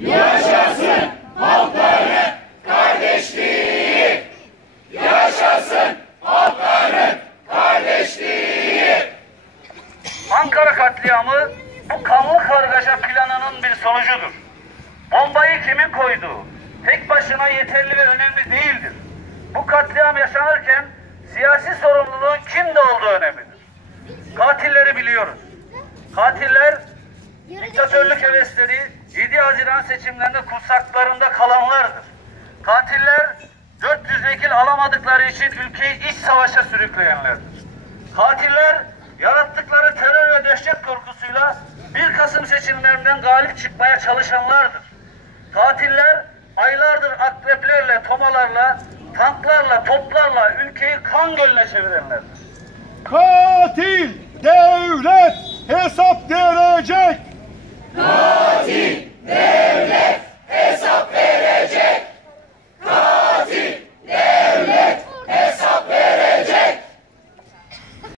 Yaşasın halkların kardeşliği! Yaşasın halkların kardeşliği! Ankara katliamı bu kanlı kargaşa planının bir sonucudur. Bombayı kimin koyduğu tek başına yeterli ve önemli değildir. Bu katliam yaşanırken siyasi sorumluluğun kimde olduğu önemlidir. Katilleri biliyoruz. Katiller diktatörlük hevesleri 7 Haziran seçimlerinde kursaklarında kalanlardır. Katiller 400 vekil alamadıkları için ülkeyi iç savaşa sürükleyenlerdir. Katiller yarattıkları terör ve dehşet korkusuyla 1 Kasım seçimlerinden galip çıkmaya çalışanlardır. Katiller aylardır akreplerle, tomalarla, tanklarla, toplarla ülkeyi kan gölüne çevirenlerdir. Katil devlet hesap verecek.